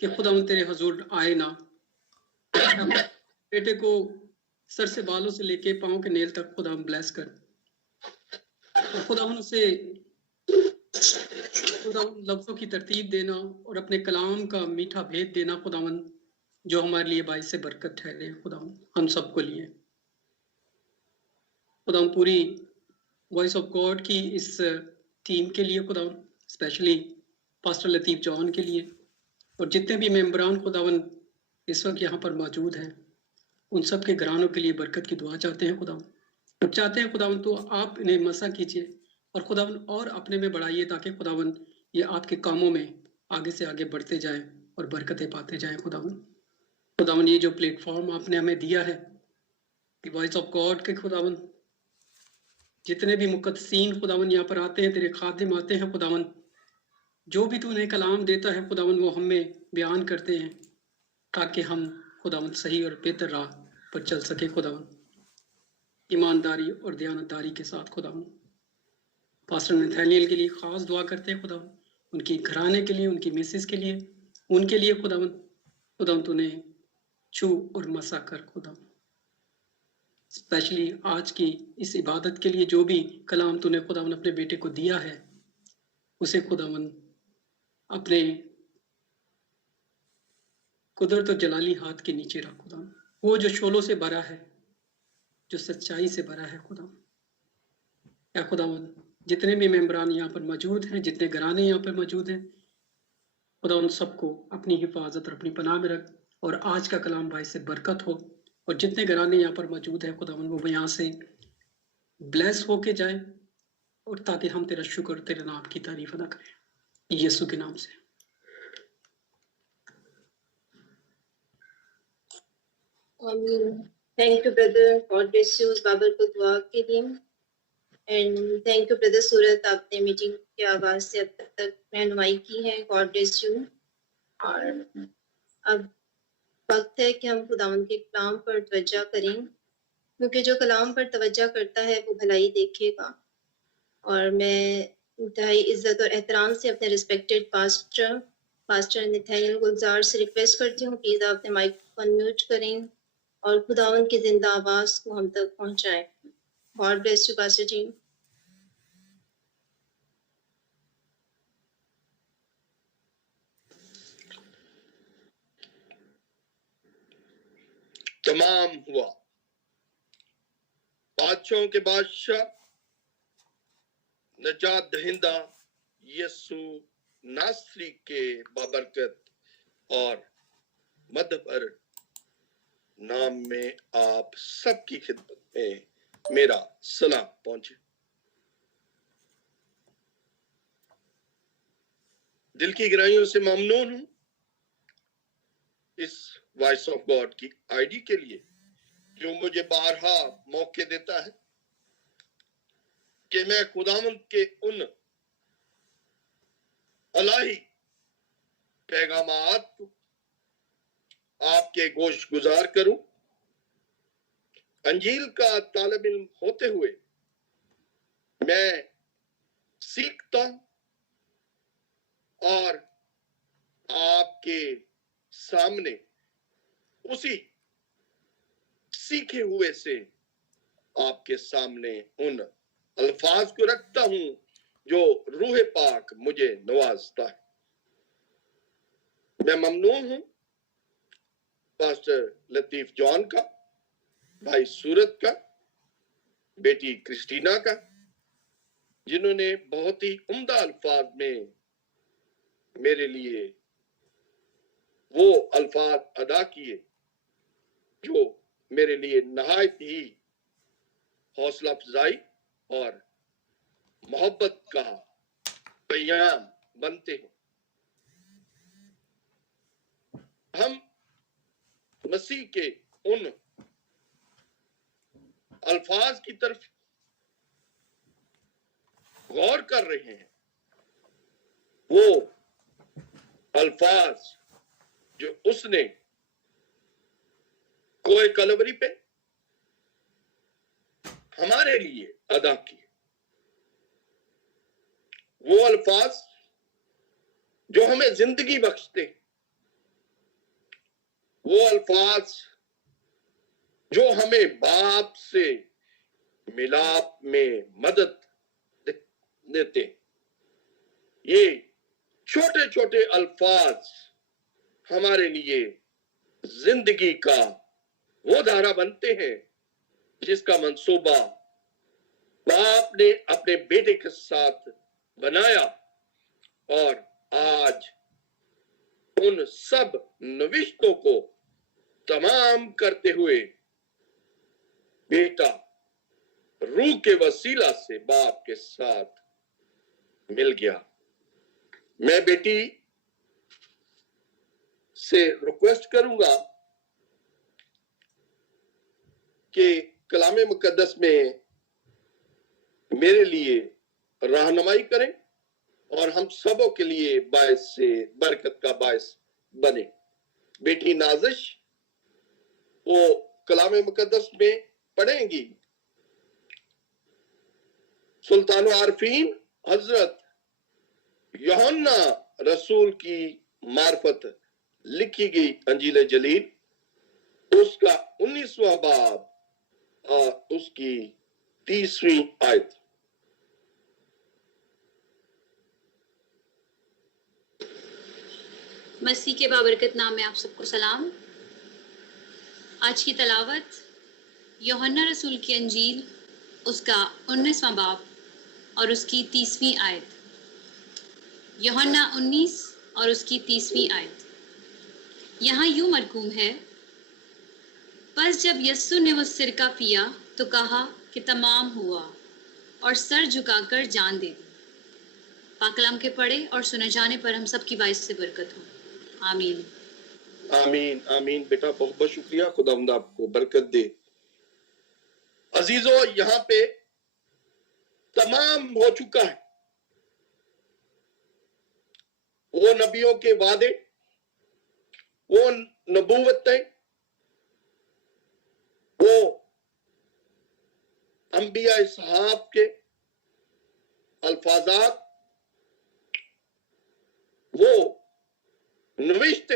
کہ خداوند تیرے حضور آئے نہ، بیٹے کو سر سے بالوں سے لے کے پاؤں کے نیل تک خداوند بلیس کر، اور خداوند سے خداوند لفظوں کی ترتیب دینا اور اپنے کلام کا میٹھا بھید دینا خداوند، جو ہمارے لیے باعث برکت ٹھہرے خداوند ہم سب کو لیے۔ خداوند پوری وائس آف گاڈ کی اس ٹیم کے لیے خداوند، اسپیشلی پاسٹر لطیف جان کے لیے، اور جتنے بھی ممبران خداوند اس وقت یہاں پر موجود ہیں، ان سب کے گھرانوں کے لیے برکت کی دعا چاہتے ہیں خداوند۔ اب چاہتے ہیں خداوند تو آپ انہیں مسا کیجیے اور خداوند اور اپنے میں بڑھائیے، تاکہ خداوند یہ آپ کے کاموں میں آگے سے آگے بڑھتے جائیں اور برکتیں پاتے جائیں خداوند۔ خداوند یہ جو پلیٹ فارم آپ نے ہمیں دیا ہے دی وائس آف گاڈ کے خداوند، جتنے بھی مقدسین خداوند یہاں پر آتے ہیں، تیرے خادم آتے ہیں خداوند، جو بھی تو انہیں کلام دیتا ہے خداوند وہ ہمیں بیان کرتے ہیں، تاکہ ہم خداوند صحیح اور بہتر راہ پر چل سکے خداوند، ایمانداری اور دیانتداری کے ساتھ خداوند۔ پاسٹر نتھینیل کے لیے خاص دعا کرتے ہیں خداوند، ان کی گھرانے کے لیے، ان کی مسز کے لیے، ان کے لیے خداوند تو انہیں چھو اور مسا کر خداوند، اسپیشلی آج کی اس عبادت کے لیے جو بھی کلام تو نے خداوند اپنے بیٹے کو دیا ہے، اسے خداوند اپنے قدرت اور جلالی ہاتھ کے نیچے رکھ خداوند، وہ جو شعلوں سے بھرا ہے، جو سچائی سے بھرا ہے خداوند۔ اے خداوند جتنے بھی ممبران یہاں پر موجود ہیں، جتنے گھرانے یہاں پر موجود ہیں خداوند، سب کو اپنی حفاظت اور اپنی پناہ میں رکھ، اور آج کا کلام باعث سے برکت ہو، اور جتنے گھرانے یہاں پر موجود ہیں خداوند وہ یہاں سے بلیس ہو کے جائیں، اور تاکہ ہم تیرا شکر، تیرے نام کی تعریف ادا کریں، یسوع کے نام سے۔ آمین۔ Thank you brother, God bless you اس بابر کو دعا کے لیے، اینڈ تھینک یو بردر سورت، آپ نے میٹنگ کے آغاز سے اب تک رہنمائی کی ہے، گاڈ بلیس یو۔ اور اب وقت ہے کہ ہم خداوند کے کلام پر توجہ کریں، کیونکہ جو کلام پر توجہ کرتا ہے وہ بھلائی دیکھے گا۔ اور میں انتہائی عزت اور احترام سے اپنے ریسپیکٹڈ پاسٹر نتھینیل گلزار سے ریکویسٹ کرتی ہوں، پلیز آپ اپنے مائک کو انمیوٹ کریں اور خداوند کی زندہ آواز کو ہم تک پہنچائیں۔ گاڈ بلیس یو پاسٹر جی۔ تمام ہوا بادشاہوں کے بادشاہ، نجات دہندہ یسوع ناصری کے بابرکت اور مدبر نام میں آپ سب کی خدمت میں میرا سلام پہنچے۔ دل کی گہرائیوں سے ممنون ہوں اس وائس آف گاڈ کی آئی ڈی کے لیے، جو مجھے بارہا موقع دیتا ہے کہ میں خداوند کے ان الہی پیغامات کو آپ کے گوش گزار کروں، انجیل کا طالب علم ہوتے ہوئے میں سیکھتا ہوں اور آپ کے سامنے اسی سیکھے ہوئے سے آپ کے سامنے ان الفاظ کو رکھتا ہوں جو روح پاک مجھے نوازتا ہے۔ میں ممنون ہوں پاسٹر لطیف جان کا، بھائی سورت کا، بیٹی کرسٹینا کا، جنہوں نے بہت ہی عمدہ الفاظ میں میرے لیے وہ الفاظ ادا کیے جو میرے لیے نہایت ہی حوصلہ افزائی اور محبت کا پیام بنتے ہیں۔ ہم مسیح کے ان الفاظ کی طرف غور کر رہے ہیں، وہ الفاظ جو اس نے کوہ کلوری پہ ہمارے لیے ادا کیے، وہ الفاظ جو ہمیں زندگی بخشتے ہیں، वो अल्फाज जो हमें बाप से मिलाप में मदद देते, ये छोटे छोटे अल्फाज हमारे लिए जिंदगी का वो धारा बनते हैं जिसका मंसूबा बाप ने अपने बेटे के साथ बनाया, और आज उन सब नविश्तों को तमाम करते हुए बेटा रूह के वसीला से बाप के साथ मिल गया। मैं बेटी से रिक्वेस्ट करूंगा कि कलामे मुकद्दस में मेरे लिए रहनुमाई करें और हम सबों के लिए बायस से बरकत का बायस बने। बेटी नाजिश वो कलामे मुकद्दस में पढ़ेंगी। सुल्तान आरफीन हजरत यूहन्ना रसूल की मार्फत लिखी गई अंजील जलील उसका 19वां बाब और उसकी 30वीं आयत। मसीह के बाबरकत नाम में आप सबको सलाम। आज की तलावत यूहन्ना रसूल की अंजील उसका 19वां बाब और उसकी 30वीं आयत। यूहन्ना 19 और उसकी 30वीं आयत। यहाँ यूं मरकूम है, बस जब यस्सु ने वो सिरका पिया तो कहा कि तमाम हुआ, और सर झुकाकर जान दे दी। पाकलाम के पढ़े और सुने जाने पर हम सब की बाइस से बरकत हो। आमीन आमीन आमीन। बेटा बहुत बहुत शुक्रिया, खुदावंद आपको बरकत दे। अजीजों, यहाँ पे तमाम हो चुका है। वो नबियों के वादे, वो नबूवतें, वो अंबिया साहब के अल्फाजात, वो नविश्त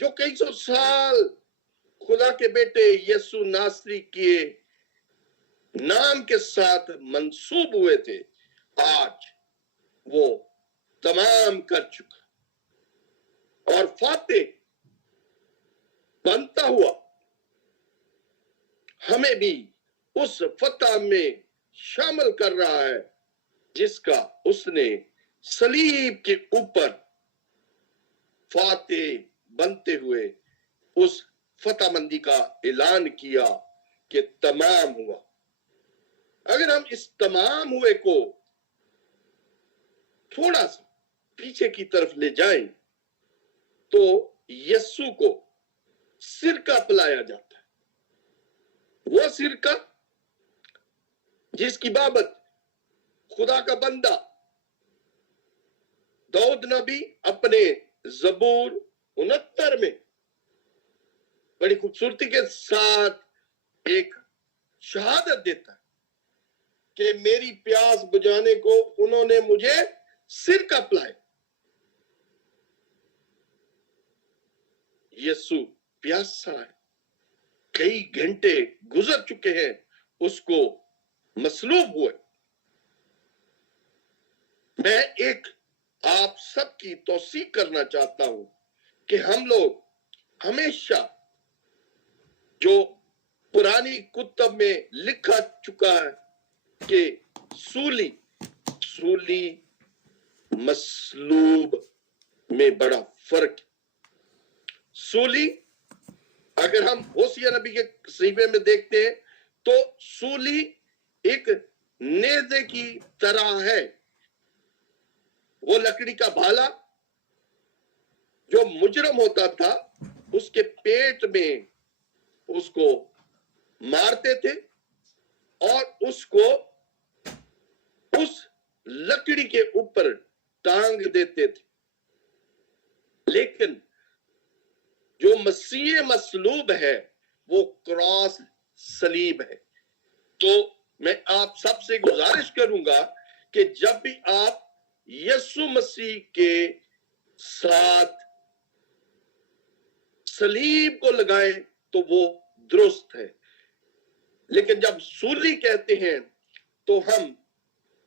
जो कई सौ साल खुदा के बेटे यीशु नासरी के नाम के साथ मंसूब हुए थे, आज वो तमाम कर चुका और फातेह बनता हुआ हमें भी उस फतह में शामिल कर रहा है जिसका उसने सलीब के ऊपर फातेह बनते हुए उस फतहमंदी का ऐलान किया कि तमाम हुआ। अगर हम इस तमाम हुए को थोड़ा सा पीछे की तरफ ले जाएं तो यस्सु को सिरका पिलाया जाता है। वो सिरका जिसकी बाबत खुदा का बंदा दाऊद नबी अपने ज़बूर 69 में बड़ी खूबसूरती के साथ एक शहादत देता है कि मेरी प्यास बुझाने को उन्होंने मुझे सिरका पिलाया। यीशु प्यासा है, कई घंटे गुजर चुके हैं उसको मसलूब हुए। मैं एक आप सबकी तौसीक करना चाहता हूं कि हम लोग हमेशा जो पुरानी कुतब में लिखा चुका है कि सूली मसलूब में बड़ा फर्क। सूली अगर हम होसिया नबी के सहीफे में देखते हैं तो सूली एक नेज़े की तरह है। वो लकड़ी का भाला जो मुजरम होता था उसके पेट में उसको मारते थे और उसको उस लकड़ी के ऊपर टांग देते थे। लेकिन जो मसीह मसलूब है वो क्रॉस सलीब है। तो मैं आप सबसे गुजारिश करूंगा कि जब भी आप यीशु मसीह के साथ सलीब को लगाए तो वो दुरुस्त है, लेकिन जब सूली कहते हैं तो हम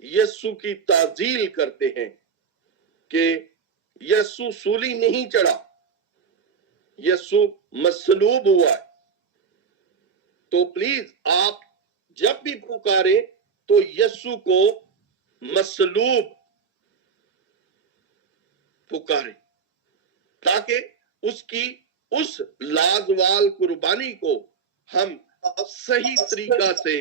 यीशु की ताजील करते हैं कि यीशु सूली नहीं चढ़ा, यीशु मसलूब हुआ है। तो प्लीज आप जब भी पुकारे तो यीशु को मसलूब पुकारे, ताकि उसकी उस लाजवाल कुर्बानी को हम सही तरीका से,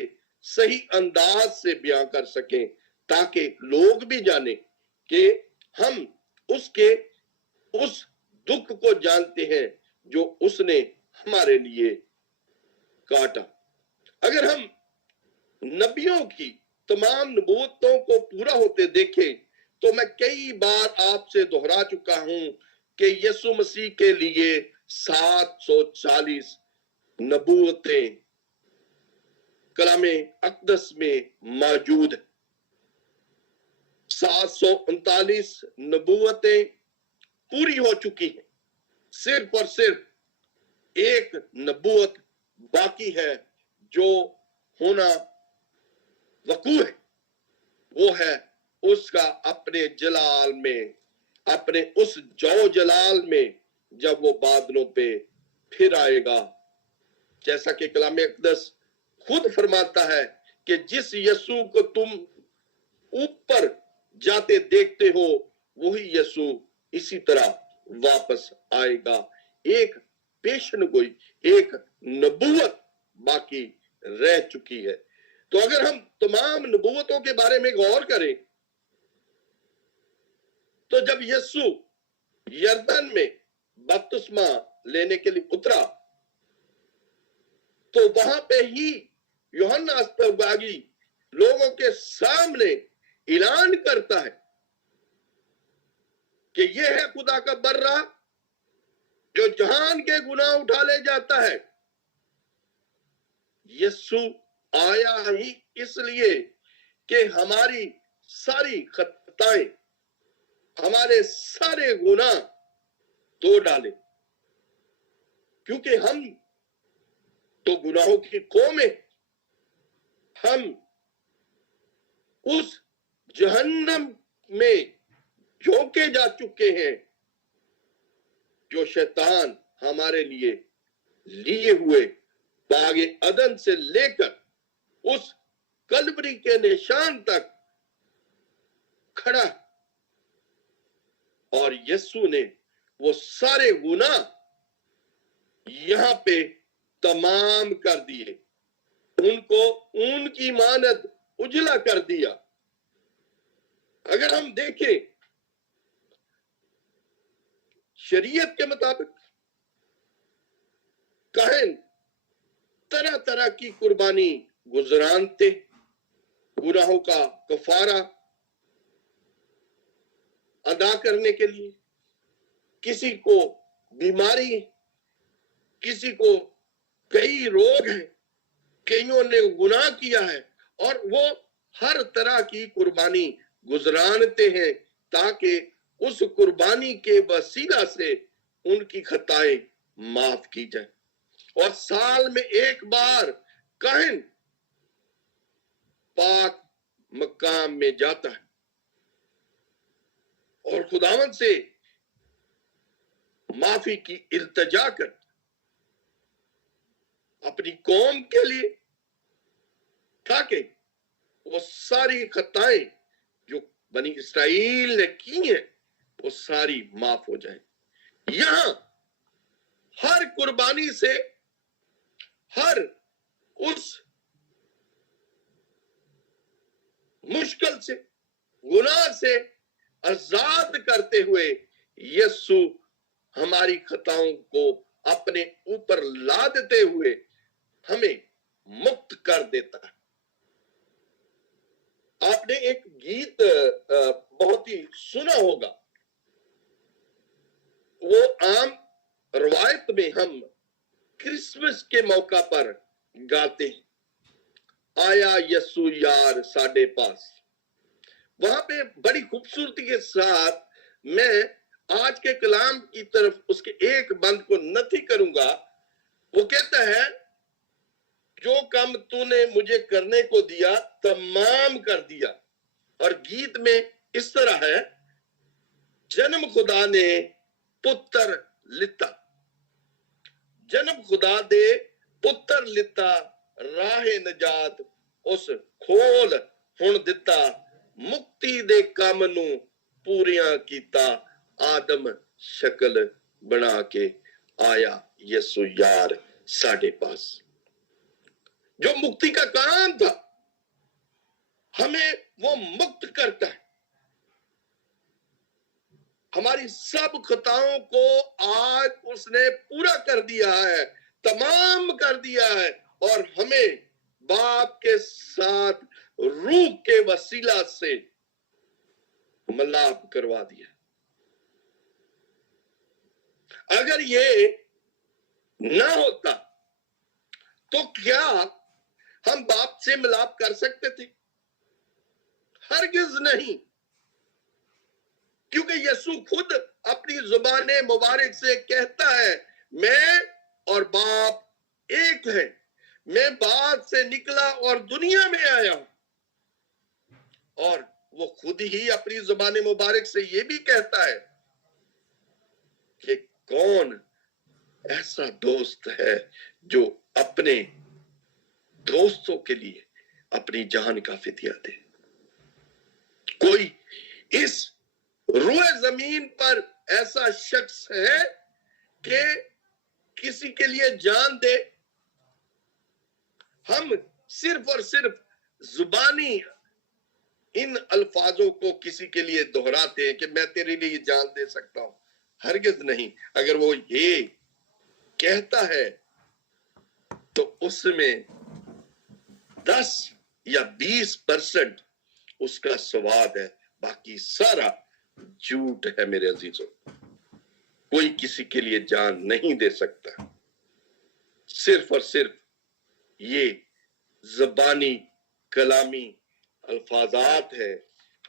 सही अंदाज से बयां कर सकें, ताकि लोग भी जाने कि हम उसके उस दुख को जानते हैं जो उसने हमारे लिए काटा। अगर हम नबियों की तमाम नबूवतों को पूरा होते देखें तो मैं कई बार आपसे दोहरा चुका हूं कि यीशु मसीह के लिए 740 नबूवतें कलामे अक़दस में मौजूद है। 739 नबूवतें पूरी हो चुकी हैं, सिर्फ और सिर्फ एक नबूवत बाकी है जो होना वकू है, वो है उसका अपने जलाल में, अपने उस जो जलाल में जब वो बादलों पे फिर आएगा। जैसा कि कलाम अक़दस खुद फरमाता है कि जिस यीशु को तुम ऊपर जाते देखते हो वही यीशु इसी तरह वापस आएगा। एक पेशन गोई, एक नबूवत बाकी रह चुकी है। तो अगर हम तमाम नबूवतों के बारे में गौर करें तो जब यीशु यरदन में बपतिस्मा लेने के लिए उतरा तो वहां पे ही यूहन्ना अस्तबगागी लोगों के सामने ऐलान करता है कि ये है खुदा का बर्रा जो जहान के गुनाह उठा ले जाता है। यीशु आया ही इसलिए कि हमारी सारी खताएं, हमारे सारे गुनाह धो डाले, क्योंकि हम तो गुनाहों की कौम है। हम उस जहन्नम में झोंके जा चुके हैं जो शैतान हमारे लिए हुए बागे अदन से लेकर उस कलवरी के निशान तक खड़ा, और यीशु ने वो सारे गुनाह यहां पे तमाम कर दिए, उनको उनकी मानद उजला कर दिया। अगर हम देखें शरीयत के मुताबिक काहिन तरह तरह की कुर्बानी गुजरानते गुनाहों का कफारा अदा करने के लिए। किसी को बीमारी, किसी को कई रोग हैं, कईयों ने गुनाह किया है, और वो हर तरह की कुर्बानी गुजरानते हैं ताकि उस कुर्बानी के वसीला से उनकी खताएं माफ की जाए। और साल में एक बार काहिन पाक मकाम में जाता है और खुदावंद से माफी की इल्तिजा करता अपनी कौम के लिए, ताकि वो सारी खताएं जो बनी इसराइल ने की हैं वो सारी माफ हो जाए। यहां हर कुर्बानी से, हर उस मुश्किल से, गुनाह से आजाद करते हुए यीशु हमारी खताओं को अपने ऊपर ला देते हुए हमें मुक्त कर देता है। आपने एक गीत बहुत ही सुना होगा, वो आम रवायत में हम क्रिसमस के मौका पर गाते हैं, आया यीशु यार साडे पास। वहां पे बड़ी खूबसूरती के साथ मैं आज के कलाम की तरफ उसके एक बंद को नथी करूंगा। वो कहता है जो काम तूने मुझे करने को दिया तमाम कर दिया। और गीत में इस तरह है, जन्म खुदा ने पुत्र लिता, जन्म खुदा दे पुत्र लिता, राहे नजात उस खोल हुण दिता, मुक्ति दे काम नू पूरियां कीता, आदम शक्ल बना के आया यसु यार साढ़े पास। जो मुक्ति का काम था हमें वो मुक्त करता है। हमारी सब खताओं को आज उसने पूरा कर दिया है, तमाम कर दिया है, और हमें बाप के साथ रूह के वसीला से मिलाप करवा दिया। अगर ये ना होता तो क्या हम बाप से मिलाप कर सकते थे? हरगिज नहीं, क्योंकि यीशु खुद अपनी जुबाने मुबारक से कहता है, मैं और बाप एक है, मैं बाप से निकला और दुनिया में आया हूं। और वो खुद ही अपनी जुबाने मुबारक से ये भी कहता है कि कौन ऐसा दोस्त है जो अपने दोस्तों के लिए अपनी जान का फिदिया दे। कोई इस रूए जमीन पर ऐसा शख्स है कि किसी के लिए जान दे? हम सिर्फ और सिर्फ जुबानी इन अल्फाजों को किसी के लिए दोहराते हैं कि मैं तेरे लिए जान दे सकता हूं। हरगिज नहीं। अगर वो ये कहता है तो उसमें 10 या 20% उसका स्वाद है, बाकी सारा झूठ है। मेरे अजीजों, कोई किसी के लिए जान नहीं दे सकता। सिर्फ और सिर्फ ये ज़बानी कलामी अल्फाजात है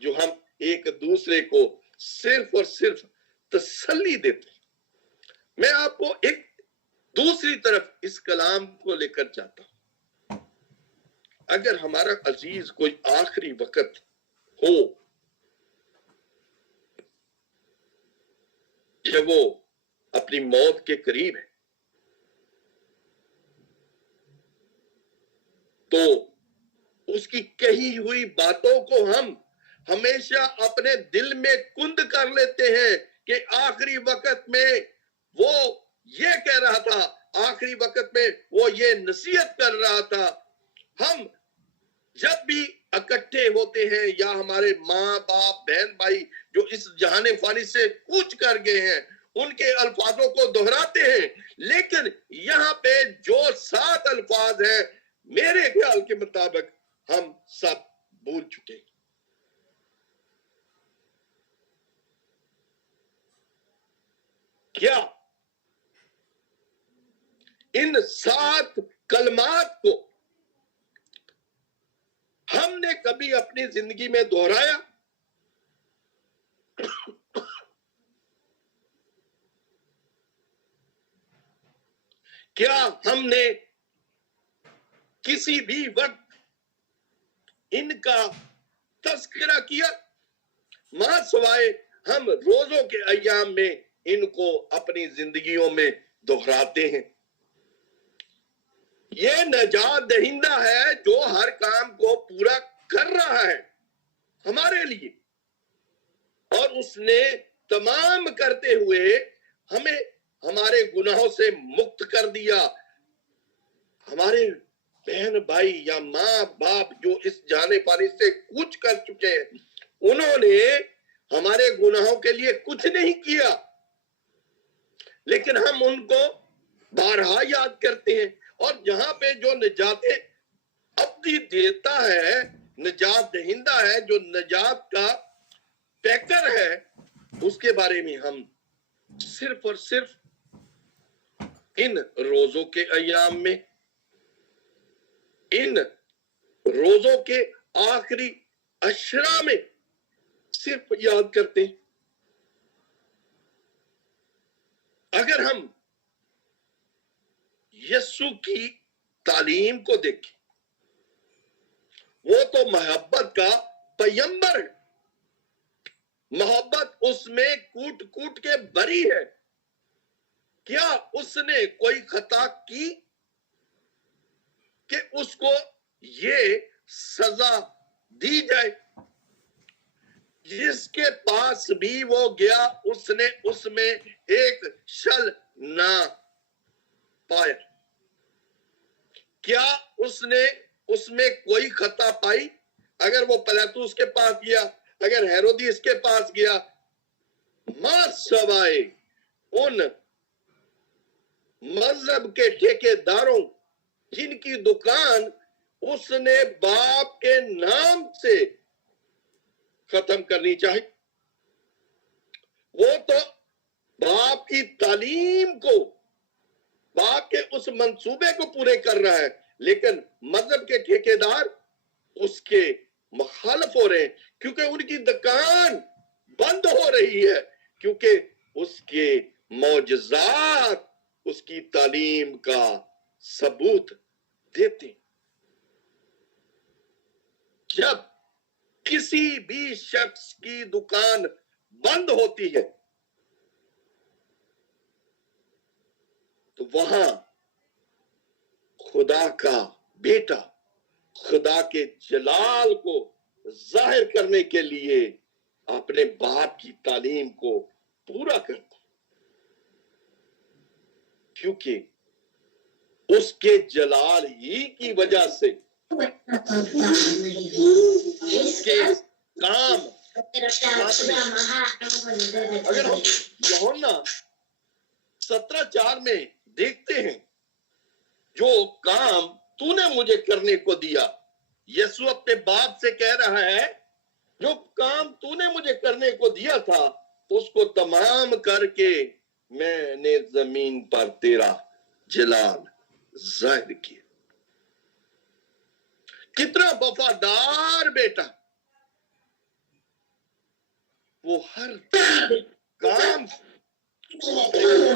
जो हम एक दूसरे को सिर्फ और सिर्फ तसल्ली देते हैं। मैं आपको एक दूसरी तरफ इस कलाम को लेकर जाता हूं। अगर हमारा अजीज कोई आखिरी वक्त हो जब वो अपनी मौत के करीब है, तो उसकी कही हुई बातों को हम हमेशा अपने दिल में कुंद कर लेते हैं कि आखिरी वक्त में वो ये कह रहा था, आखिरी वक्त में वो ये नसीहत कर रहा था। हम जब भी इकट्ठे होते हैं या हमारे माँ बाप बहन भाई जो इस जहाने फानी से कूच कर गए हैं, उनके अल्फाजों को दोहराते हैं, लेकिन यहाँ पे जो 7 अल्फाज हैं मेरे ख्याल के मुताबिक हम सब भूल चुके हैं। क्या इन 7 कलमात को हमने कभी अपनी जिंदगी में दोहराया? क्या हमने किसी भी वक्त इनका तस्करा किया? मां सवाए हम रोजों के अय्याम में इनको अपनी जिंदगियों में दोहराते हैं। ये नजात दहिंदा है जो हर काम को पूरा कर रहा है हमारे लिए, और उसने तमाम करते हुए हमें हमारे गुनाहों से मुक्त कर दिया। हमारे बहन भाई या माँ बाप जो इस जाने पानी से कूच कर चुके हैं, उन्होंने हमारे गुनाहों के लिए कुछ नहीं किया, लेकिन हम उनको बारहा याद करते हैं। और जहां पे जो निजाते अब्दी देता है, निजात दहिंदा है, जो निजात का पैकर है, उसके बारे में हम सिर्फ और सिर्फ इन रोजों के अय्याम में, इन रोजों के आखिरी अशरा में सिर्फ याद करते हैं। अगर हम यीशु की तालीम को देखें, वो तो मोहब्बत का पैगंबर है। मोहब्बत उसमें कूट कूट के भरी है। क्या उसने कोई खता की कि उसको ये सजा दी जाए? जिसके पास भी वो गया उसने उसमें एक छल ना पाया। क्या उसने उसमें कोई खता पाई? अगर वो पिलातुस के पास गया, अगर हेरोदिस के पास गया, मां सवाए उन मजहब के ठेकेदारों जिनकी दुकान उसने बाप के नाम से खत्म करनी चाहिए। वो तो बाप की तालीम को, बाप के उस मंसूबे को पूरे कर रहा है, लेकिन मजहब के ठेकेदार उसके मुखालिफ हो रहे हैं, क्योंकि उनकी दुकान बंद हो रही है, क्योंकि उसके मौजज़ात उसकी तालीम का सबूत देते। जब किसी भी शख्स की दुकान बंद होती है तो वहां खुदा का बेटा खुदा के जलाल को जाहिर करने के लिए अपने बाप की तालीम को पूरा करता, क्योंकि उसके जलाल ही की वजह से उसके काम। अगर हम यूहन्ना 17:4 में देखते हैं, जो काम तूने मुझे करने को दिया, यीशु अपने बाप से कह रहा है, जो काम तूने मुझे करने को दिया था उसको तमाम करके मैंने जमीन पर तेरा जलाल जाहिर किया। कितना वफादार बेटा, वो हर काम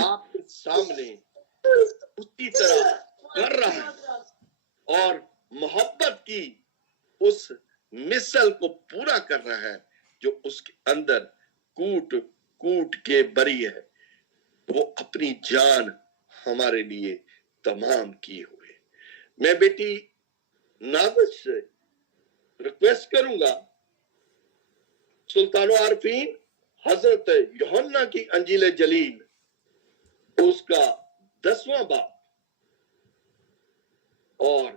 आपके सामने उसी तरह कर रहा है और मोहब्बत की उस मिसल को पूरा कर रहा है जो उसके अंदर कूट कूट के भरी है। वो अपनी जान हमारे लिए तमाम किए हुए। मैं बेटी नाज़िश से रिक्वेस्ट करूंगा, सुल्तानो आरफीन हजरत यूहन्ना की अंजील जलील उसका 10वां बाब और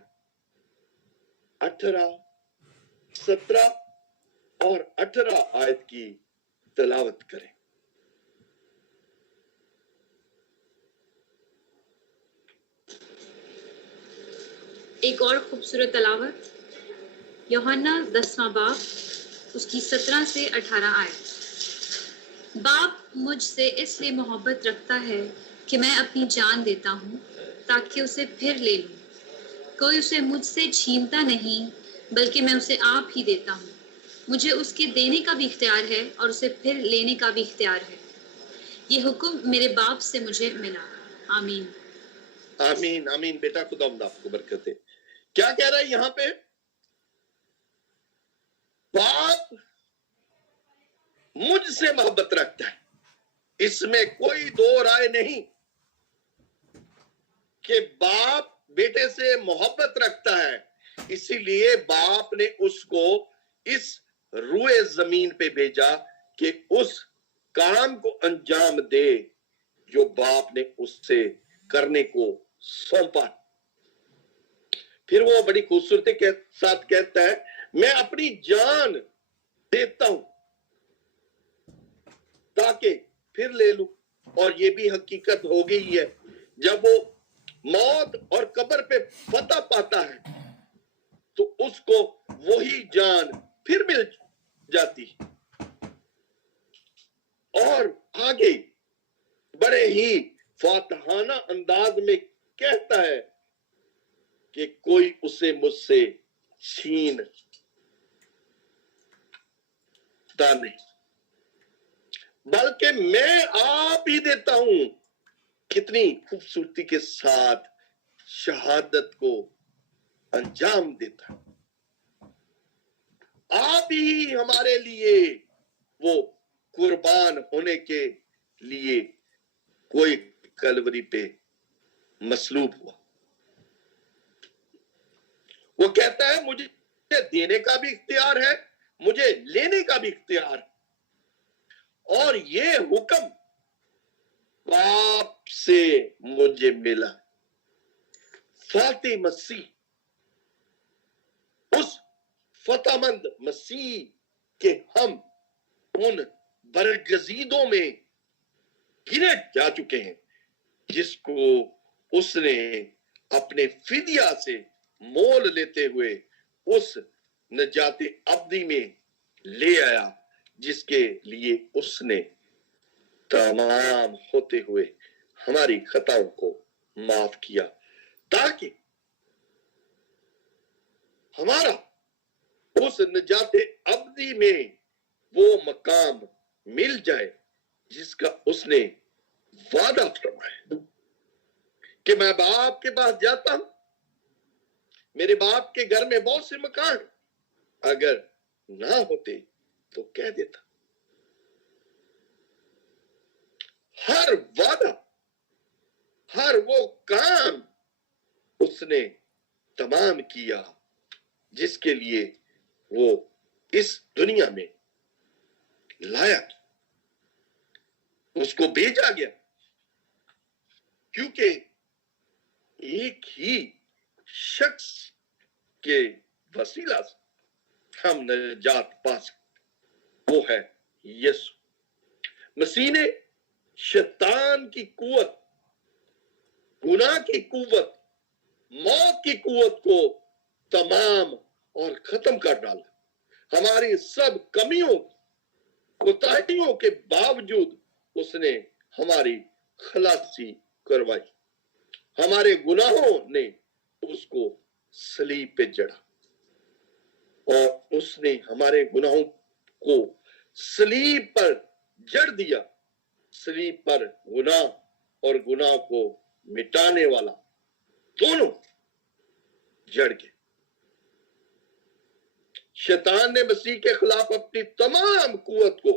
18, 17 और 18 आयत की तिलावत करें। एक और खूबसूरत तलावत, यूहन्ना 10वां बाब, उसकी 17 से 18 आयत। बाप मुझसे इसलिए मोहब्बत रखता है कि मैं अपनी जान देता हूँ ताकि उसे फिर ले लूँ। कोई उसे मुझसे छीनता नहीं, बल्कि मैं उसे आप ही देता हूँ। मुझे उसके देने का भी इख्तियार है और उसे फिर लेने का भी इख्तियार है। ये हुक्म मेरे बाप से मुझे मिला। आमीन। आमीन आमीन। बेटा खुदा आपको बरकत दे। क्या कह रहा है यहाँ पे? बाप मुझसे मोहब्बत रखता है, इसमें कोई दो राय नहीं कि बाप बेटे से मोहब्बत रखता है, इसीलिए बाप ने उसको इस रुए जमीन पे भेजा कि उस काम को अंजाम दे जो बाप ने उससे करने को सौंपा। फिर वो बड़ी खूबसूरती के साथ कहता है, मैं अपनी जान देता हूं ताकि फिर ले लूं। और ये भी हकीकत हो गई है, जब वो मौत और कब्र पे फतह पाता है तो उसको वही जान फिर मिल जाती। और आगे बड़े ही फातहाना अंदाज में कहता है कि कोई उसे मुझसे छीनता नहीं, बल्कि मैं आप ही देता हूं। कितनी खूबसूरती के साथ शहादत को अंजाम देता है। आप ही हमारे लिए वो कुर्बान होने के लिए कोई कलवरी पे मसलूब हुआ। वो कहता है मुझे देने का भी इख्तियार है, मुझे लेने का भी इख्तियार है, और ये हुक्म बाप से मुझे मिला। फातिह मसीह, उस फतहमंद मसीह के हम उन बरगजीदों में गिने जा चुके हैं जिसको उसने अपने फिदिया से मोल लेते हुए उस नजाते अब्दी में ले आया, जिसके लिए उसने तमाम होते हुए हमारी खताओं को माफ किया, ताकि हमारा उस नजाते अब्दी में वो मकाम मिल जाए जिसका उसने वादा फरमाया कि मैं बाप के पास जाता हूं, मेरे बाप के घर में बहुत से मकान, अगर ना होते तो कह देता। हर वादा, हर वो काम उसने तमाम किया जिसके लिए वो इस दुनिया में लाया, उसको भेजा गया, क्योंकि एक ही शख्स के वसीला से हम नजात पा सकते, वो है यीशु मसीह ने शैतान की कुव्वत, गुनाह की कुव्वत, मौत की कुव्वत को तमाम और खत्म कर डाला। हमारी सब कमियों, कोताहियों के बावजूद उसने हमारी खलासी करवाई। हमारे गुनाहों ने उसको सलीब पे जड़ा और उसने हमारे गुनाहों को सलीब पर जड़ दिया। सलीब पर गुनाह और गुनाह को मिटाने वाला दोनों जड़ गए। शैतान ने मसीह के खिलाफ अपनी तमाम कुव्वत को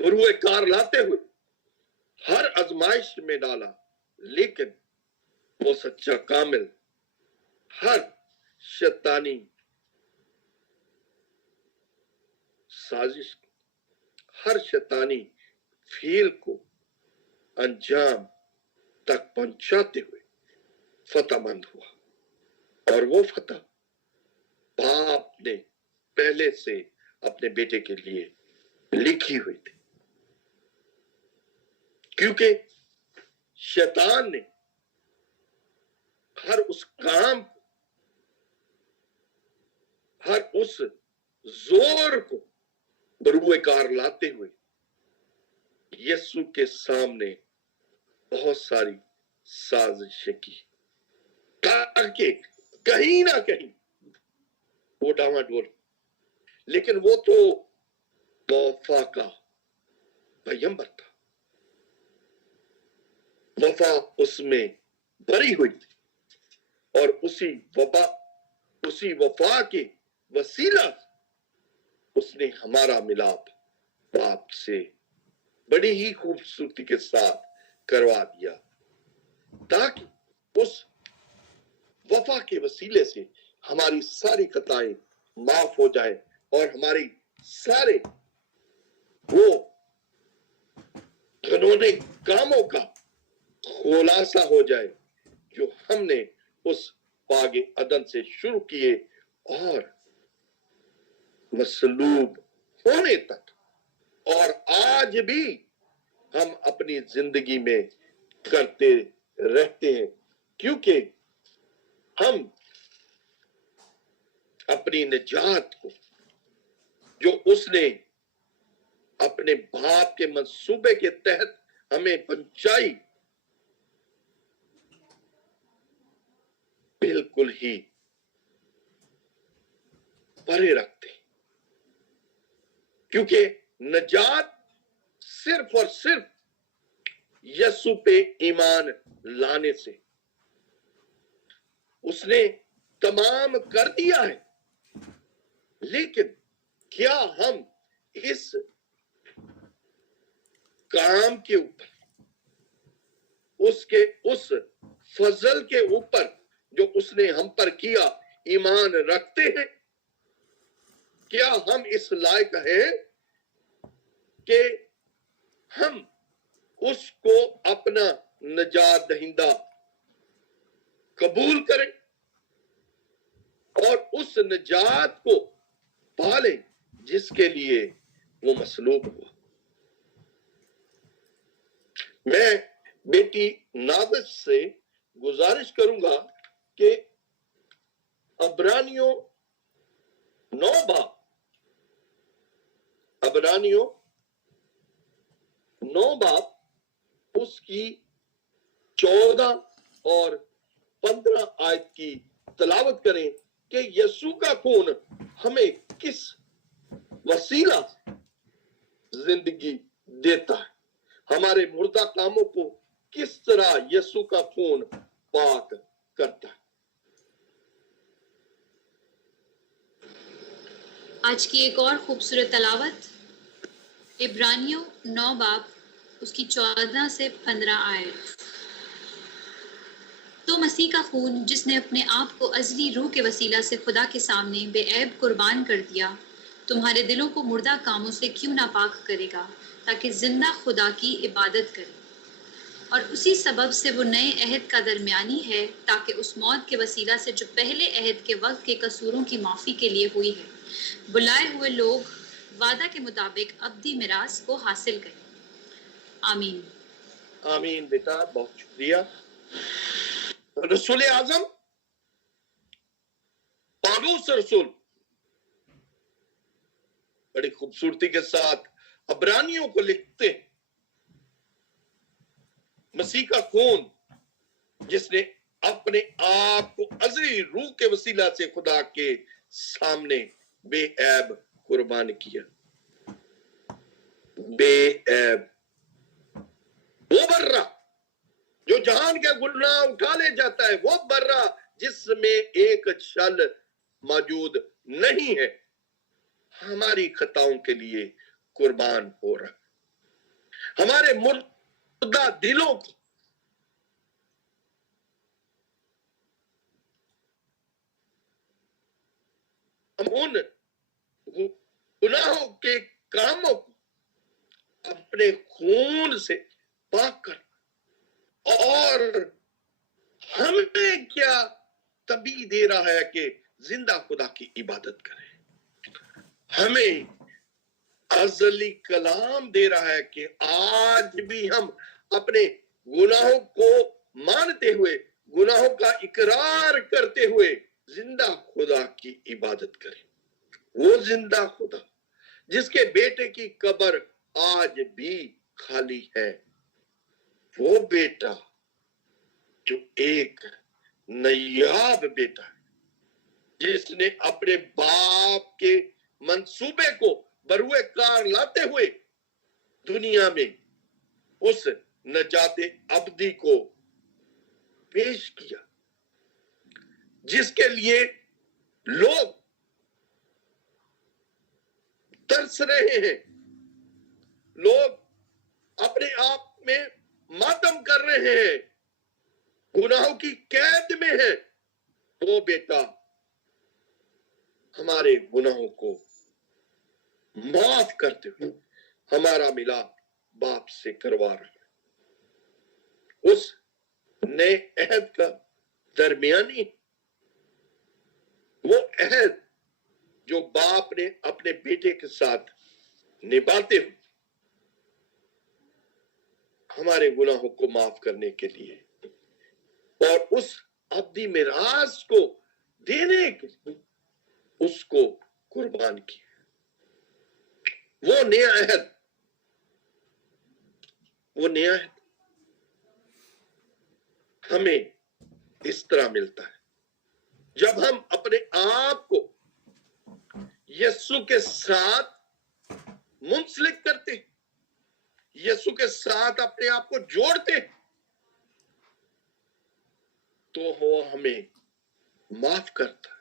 बरूए कार लाते हुए हर आजमाइश में डाला, लेकिन वो सच्चा कामिल हर शैतानी साजिश, हर शैतानी फेल को अंजाम तक पहुंचाते हुए फतहमंद हुआ। और वो फतह बाप ने पहले से अपने बेटे के लिए लिखी हुई थी, क्योंकि शैतान ने हर उस काम, हर उस जोर को बरूए कार लाते हुए यीशु के सामने बहुत सारी साजिशें की, ताकि कहीं ना कहीं वो डावाडोल। लेकिन वो तो वफा का पैगंबर था, वफा उसमें भरी हुई थी, और उसी वफा के वसीला उसने हमारा मिलाप बाप से बड़ी ही खूबसूरती के साथ करवा दिया, ताकि उस वफा के वसीले से हमारी सारी खताएं माफ हो जाए और हमारी सारे वो घिनौने कामों का खुलासा हो जाए जो हमने उस पागे अदन से शुरू किए और मसलूब होने तक, और आज भी हम अपनी जिंदगी में करते रहते हैं, क्योंकि हम अपनी निजात को जो उसने अपने बाप के मंसूबे के तहत हमें पहुंचाई, बिल्कुल ही परे रखते, क्योंकि निजात सिर्फ और सिर्फ यीशु पे ईमान लाने से। उसने तमाम कर दिया है, लेकिन क्या हम इस काम के ऊपर, उसके उस फजल के ऊपर जो उसने हम पर किया, ईमान रखते हैं? क्या हम इस लायक हैं कि हम उसको अपना नजात दहिंदा कबूल करें और उस नजात को पालें जिसके लिए वो मसलूब हुआ? मैं बेटी नादिश से गुजारिश करूंगा कि अबरानियों 9 बाब उसकी 14 और 15 आयत की तलावत करें कि यीशु का खून हमें किस वसीला जिंदगी देता है, हमारे मुर्दा कामों को किस तरह यीशु का खून पाक करता है। आज की एक और खूबसूरत तलावत इब्रानियों 9 बाब उसकी 14 से 15 आयत। तो मसीह का खून जिसने अपने आप को अज़ली रूह के वसीला से खुदा के सामने बेऐब कुर्बान कर दिया, तुम्हारे दिलों को मुर्दा कामों से क्यों नापाक करेगा, ताकि जिंदा खुदा की इबादत करें। और उसी सबब से वो नए अहद का दरमियानी है, ताकि उस मौत के वसीला से जो पहले अहद के वक्त के कसूरों की माफ़ी के लिए हुई है, बुलाए हुए लोग वादा के मुताबिक अब्दी मिरास को हासिल करें। आमीन। आमीन बेटा, बहुत शुक्रिया। रसूल आजम पौलुस रसूल बड़ी खूबसूरती के साथ अबरानियों को लिखते हैं, मसीह का खून जिसने अपने आप को अज़ली रूह के वसीला से खुदा के सामने बेऐब कुर्बान किया। बेऐब, वो बर्रा जो जहान के गुनाह उठा ले जाता है, वो बर्रा जिसमें एक छल मौजूद नहीं है, हमारी खताओं के लिए कुर्बान हो रहा। हमारे मुर्दा दिलों को हम उन गुनाहों के कामों को अपने खून से पाक कर, और हमें क्या तबी दे रहा है कि जिंदा खुदा की इबादत करें। हमें अज़ली कलाम दे रहा है कि आज भी हम अपने गुनाहों को मानते हुए, गुनाहों का इकरार करते हुए जिंदा खुदा की इबादत करें। वो जिंदा खुदा जिसके बेटे की कब्र आज भी खाली है, वो बेटा जो एक नायाब बेटा है, जिसने अपने बाप के मंसूबे को बरुए कार लाते हुए दुनिया में उस नजाते अब्दी को पेश किया, जिसके लिए लोग तरस रहे हैं, लोग अपने आप में मातम कर रहे हैं, गुनाहों की कैद में है। वो बेटा हमारे गुनाहों को माफ करते हुए हमारा मिलाप बाप से करवा रहा है। उस नए अहद का दरमियानी, वो अहद जो बाप ने अपने बेटे के साथ निभाते हुए हमारे गुनाहों को माफ करने के लिए और उस अब्दी मिरास को देने के लिए उसको कुर्बान किया। वो नया अहद, वो नया अहद हमें इस तरह मिलता है जब हम अपने आप को यीशु के साथ मुंसलिक करते हैं, यीशु के साथ अपने आप को जोड़ते हैं, तो वो हमें माफ करता है।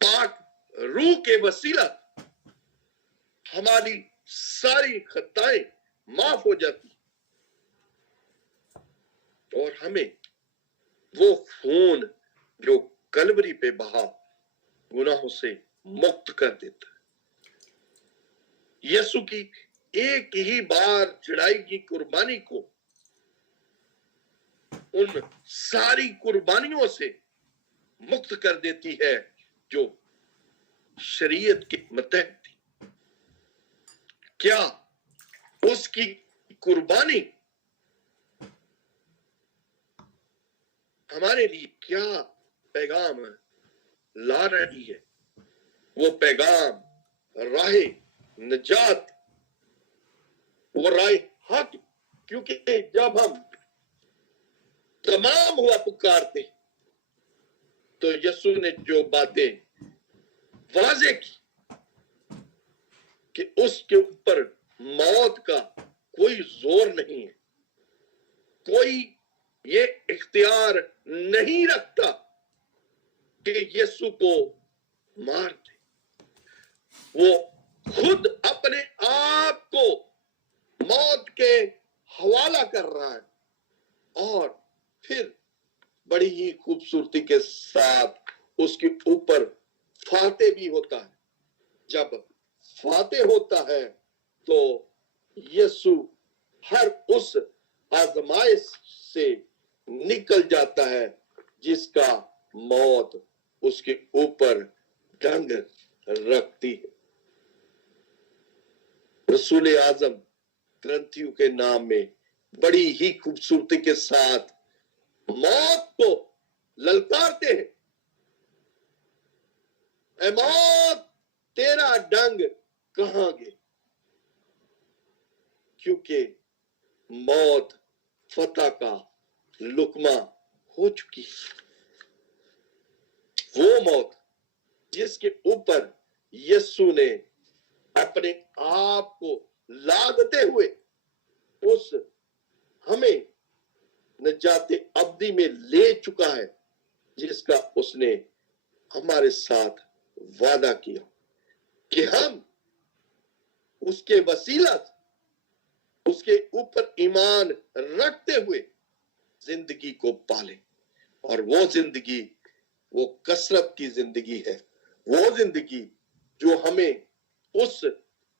पाक रूह के वसीला हमारी सारी खताएं माफ हो जाती और हमें वो खून जो कलवरी पे बहा गुनाहों से मुक्त कर देता है। यीशु की एक ही बार चढ़ाई की कुर्बानी को उन सारी कुर्बानियों से मुक्त कर देती है जो शरीयत के मतहत थी। क्या उसकी कुर्बानी हमारे लिए क्या पैगाम ला रही है? वो पैगाम राहे निजात, वो राह हक, क्योंकि जब हम तमाम हुआ पुकारते तो यीशु ने जो बातें वाज़े की कि उसके ऊपर मौत का कोई जोर नहीं है, कोई ये इख्तियार नहीं रखता कि यीशु को मार दे। वो खुद अपने आप को मौत के हवाला कर रहा है और फिर बड़ी ही खूबसूरती के साथ उसके ऊपर फाते भी होता है। जब फाते होता है तो यीशु हर उस आजमाइश से निकल जाता है जिसका मौत उसके ऊपर जंग रखती है। रसूल आजम ग्रंथियों के नाम में बड़ी ही खूबसूरती के साथ मौत को ललकारते हैं, ऐ मौत तेरा डंग कहां गए? क्योंकि मौत फतह का लुकमा हो चुकी है। वो मौत जिसके ऊपर यीशु ने अपने आप को लादते हुए उस हमें नजाते अब्दी में ले चुका है, जिसका उसने हमारे साथ वादा किया कि हम उसके वसीला उसके ऊपर ईमान रखते हुए जिंदगी को पाले। और वो जिंदगी वो कसरत की जिंदगी है, वो जिंदगी जो हमें उस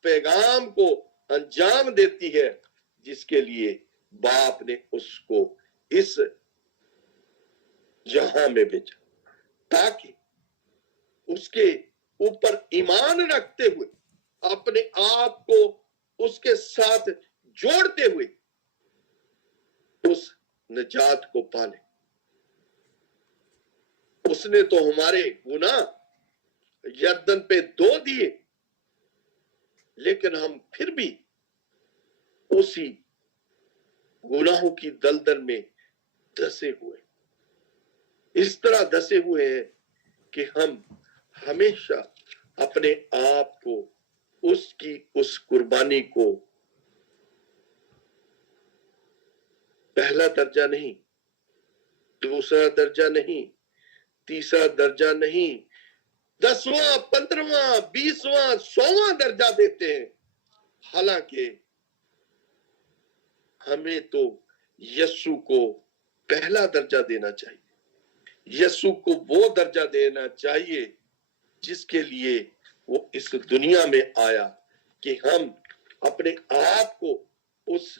पैगाम को अंजाम देती है जिसके लिए बाप ने उसको इस जहां में भेजा, ताकि उसके ऊपर ईमान रखते हुए अपने आप को उसके साथ जोड़ते हुए उस निजात को पाले। उसने तो हमारे गुनाह यर्दन पे धो दिए, लेकिन हम फिर भी उसी गुनाहों की दलदल में धसे हुए, इस तरह धसे हुए हैं कि हम हमेशा अपने आप को उसकी उस कुर्बानी को पहला दर्जा नहीं, दूसरा दर्जा नहीं, तीसरा दर्जा नहीं, 10वां, 15वां, 20वां, 100वां दर्जा देते हैं। हालांकि हमें तो यीशु को पहला दर्जा देना चाहिए। यीशु को वो दर्जा देना चाहिए जिसके लिए वो इस दुनिया में आया, कि हम अपने आप को उस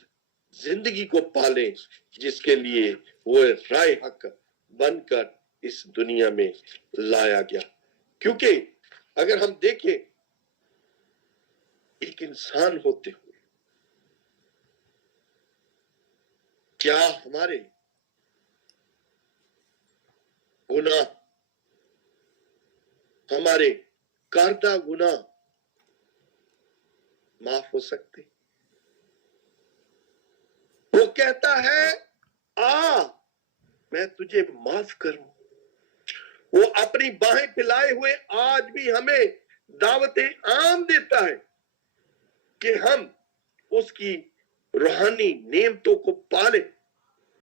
जिंदगी को पालें जिसके लिए वो राय हक बनकर इस दुनिया में लाया गया। क्योंकि अगर हम देखें, एक इंसान होते हुए क्या हमारे गुनाह, हमारे करदा गुनाह माफ हो सकते? वो कहता है आ मैं तुझे माफ करूं। वो अपनी बाहें फैलाए हुए आज भी हमें दावतें आम देता है कि हम उसकी रूहानी नेमतों को पाले